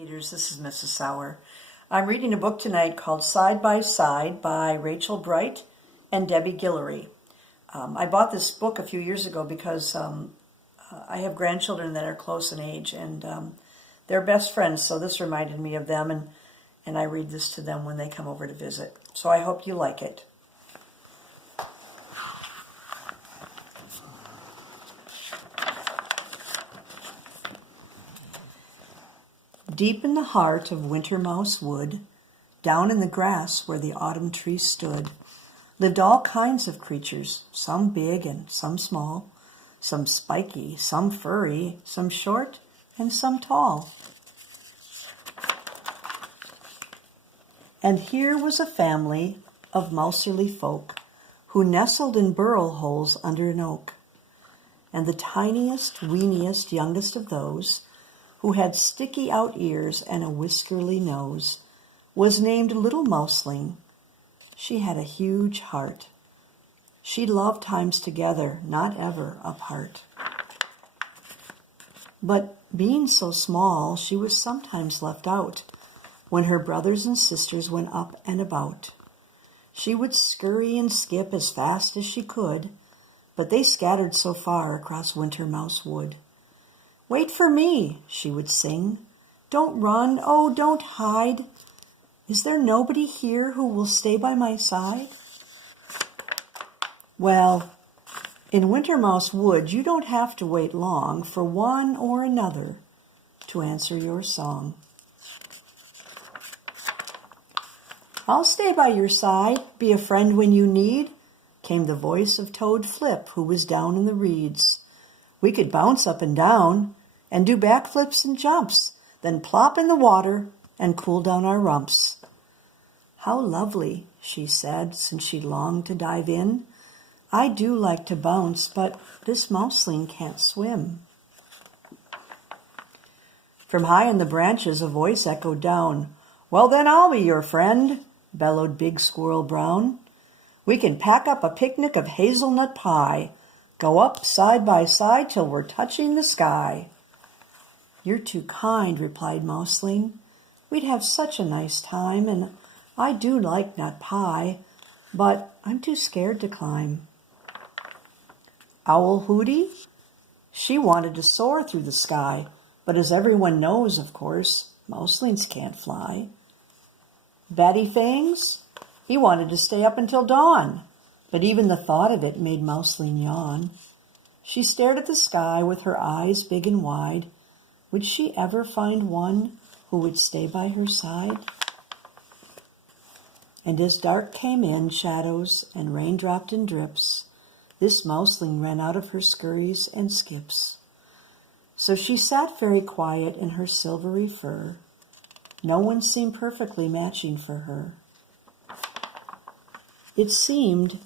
Peters. This is Mrs. Sauer. I'm reading a book tonight called Side by Side by Rachel Bright and Debi Gliori. I bought this book a few years ago because I have grandchildren that are close in age, and they're best friends, so this reminded me of them, and I read this to them when they come over to visit. So I hope you like it. Deep in the heart of Winter Mouse Wood, down in the grass where the autumn tree stood, lived all kinds of creatures, some big and some small, some spiky, some furry, some short, and some tall. And here was a family of mouserly folk who nestled in burrow holes under an oak. And the tiniest, weeniest, youngest of those, who had sticky out ears and a whiskerly nose, was named Little Mouseling. She had a huge heart. She loved times together, not ever apart. But being so small, she was sometimes left out when her brothers and sisters went up and about. She would scurry and skip as fast as she could, but they scattered so far across Winter Mouse Wood. "Wait for me," she would sing. "Don't run, oh, don't hide. Is there nobody here who will stay by my side?" Well, in Winter Mouse Wood, you don't have to wait long for one or another to answer your song. "I'll stay by your side, be a friend when you need," came the voice of Toad Flip, who was down in the reeds. "We could bounce up and down and do backflips and jumps, then plop in the water and cool down our rumps." "How lovely," she said, since she longed to dive in. "I do like to bounce, but this mouseling can't swim." From high in the branches a voice echoed down. "Well, then I'll be your friend," bellowed Big Squirrel Brown. "We can pack up a picnic of hazelnut pie, go up side by side till we're touching the sky." "You're too kind," replied Mouseling. "We'd have such a nice time, and I do like nut pie, but I'm too scared to climb." Owl Hooty? She wanted to soar through the sky, but as everyone knows, of course, mouselings can't fly. Batty Fangs? He wanted to stay up until dawn, but even the thought of it made Mouseling yawn. She stared at the sky with her eyes big and wide. Would she ever find one who would stay by her side? And as dark came in shadows and rain dropped in drips, this mouseling ran out of her scurries and skips. So she sat very quiet in her silvery fur. No one seemed perfectly matching for her. It seemed,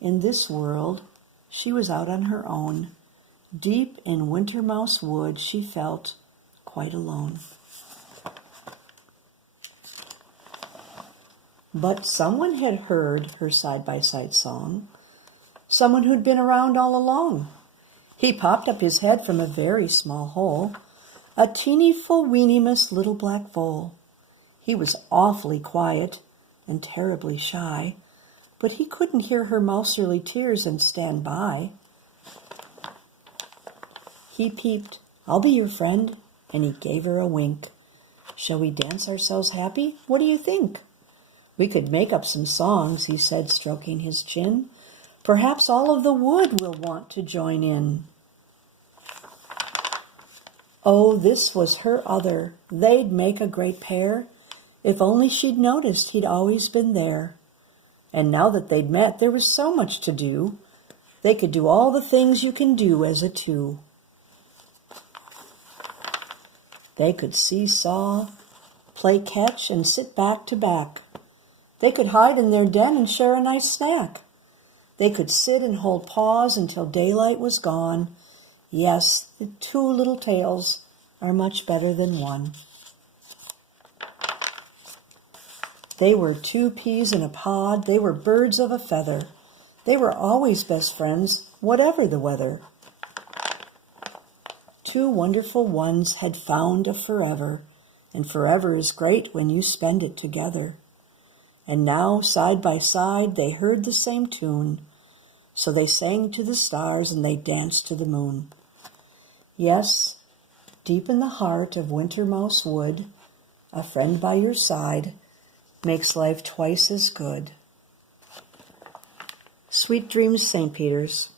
in this world, she was out on her own. Deep in Winter Mouse Wood, she felt quite alone. But someone had heard her side-by-side song, someone who'd been around all along. He popped up his head from a very small hole, a teeny-full weeny-miss little black vole. He was awfully quiet and terribly shy, but he couldn't hear her mouserly tears and stand by. He peeped, "I'll be your friend," and he gave her a wink. "Shall we dance ourselves happy? What do you think?" "We could make up some songs," he said, stroking his chin. "Perhaps all of the wood will want to join in." Oh, this was her other. They'd make a great pair. If only she'd noticed he'd always been there. And now that they'd met, there was so much to do. They could do all the things you can do as a two. They could seesaw, play catch, and sit back to back. They could hide in their den and share a nice snack. They could sit and hold paws until daylight was gone. Yes, the two little tails are much better than one. They were two peas in a pod. They were birds of a feather. They were always best friends, whatever the weather. Two wonderful ones had found a forever, and forever is great when you spend it together. And now, side by side, they heard the same tune, so they sang to the stars and they danced to the moon. Yes, deep in the heart of Winter Mouse Wood, a friend by your side makes life twice as good. Sweet dreams, St. Peter's.